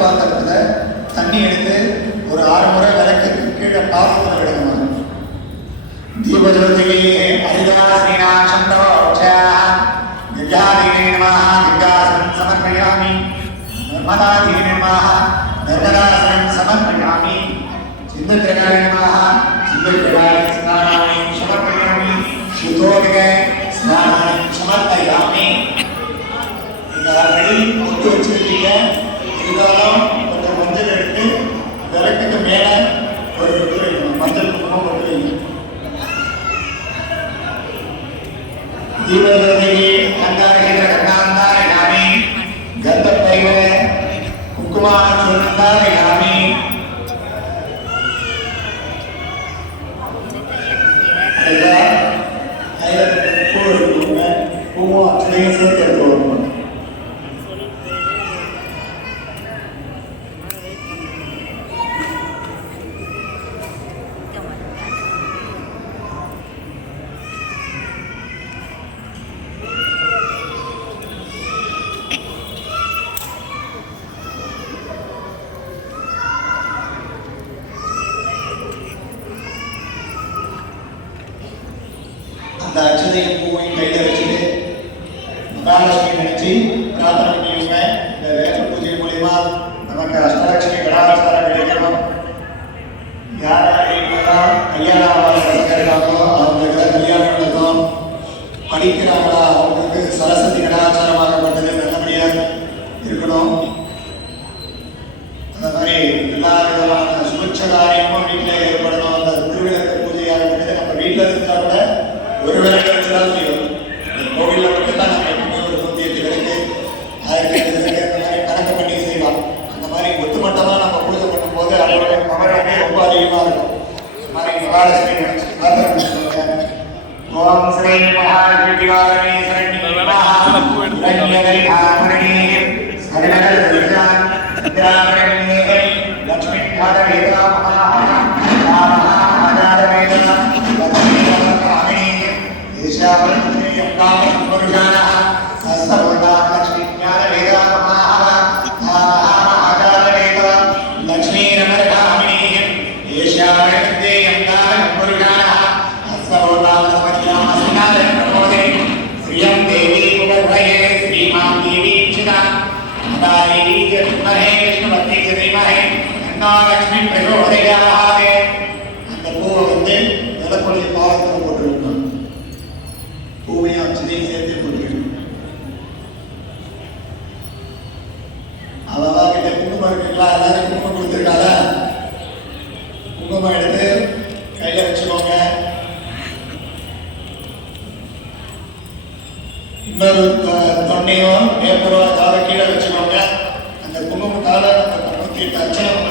பாத்திரத்தில் தண்ணி எடுத்து ஒரு 6 முறை விளக்கு கீழே பாத்திரத்தில் விடணும். தீபஜோதிகே ஹரிதாசீனா சந்தோச்சா வித்யாதீனே நமஹ வித்யாசனம் சமர்ப்பயாமி. நர்மதாதீனே நமஹ நர்மதாசனம் சமர்ப்பயாமி. சிந்தத்ரகாய நமஹ சிந்தத்ரகாய ஸ்நானானி சமர்ப்பயாமி. சுதோதிகே ஸ்நானானி சமர்ப்பயாமி. இந்த வெளி முட்டு வச்சிருக்கீங்க, இருந்தாலும் கொஞ்சம் மஞ்சள் எடுத்து விளக்குக்கு மேலே ஒரு மஞ்சள் குங்குமம் போட்டு வைங்க. தீபஜோதிகே கந்தாரகேந்திர கந்தாந்தாரயாமி. கந்தப்பைவ குங்குமாச்சூர்ணந்தாரயாமி. பூவும் அச்சனையும் சேர்த்து எடுத்து வரணும். அந்த அச்சதையும் பூவையும் கையில் வச்சுட்டு மகாலட்சுமி நினைச்சு பிரார்த்தனை பண்ணியுங்க. இந்த வேத பூஜை மூலியமா நமக்கு அஷ்டலட்சுமி கடாச்சாரம் கிடைக்கணும். யார் கல்யாணம் இருக்காங்களோ அவங்களுக்கு கல்யாணம் நடக்கும். படிக்கிறாங்களா அவங்களுக்கு சரஸ்வதி கடாச்சாரமாகப்பட்டது நல்லபடியாக இருக்கணும். அந்த மாதிரி எல்லா விதமான சுபிட்ச காரியமும் வீட்டில் ஏற்படணும். அந்த திருவிளக்கு பூஜையாகப்பட்டது நம்ம வீட்டில் இருந்தால் கூட ஒரு விளக்கு வச்சுதான் செய்வோம். கோவிலில் மட்டும் தான் நம்ம எப்பவுமே ஒரு 108 விளக்கு 1008 விளக்கு அந்த மாதிரி கணக்கு பண்ணி செய்வோம். அந்த மாதிரி ஒத்துமட்டமாக நம்ம பூஜை பண்ணும்போது அதோட பவர் வந்து ரொம்ப அதிகமாக இருக்கும். இந்த மாதிரி மகாலட்சுமி நினைச்சு பிரார்த்தனை. ஓம் ஸ்ரீ மகாலட்சுமி லட்சுமி லட்சுமி பிரச்சோதயாத். அந்த பூவை வந்து நிலப்பொழிய பாவத்தில் போட்டுருக்கணும். பூவையும் அச்சதையும் சேர்த்து போட்டுக்கணும். அவ கிட்ட குங்குமம் இருக்குங்களா, எல்லாரும் குங்குமம் கொடுத்துருக்காத குங்குமம் எடுத்து கையில வச்சுக்கோங்க. இன்னொரு தொண்டையும் பேப்பரோ ஏதாவது கீழே வச்சுக்கோங்க. அந்த குங்குமத்தால நம்ம 98 அச்சனம்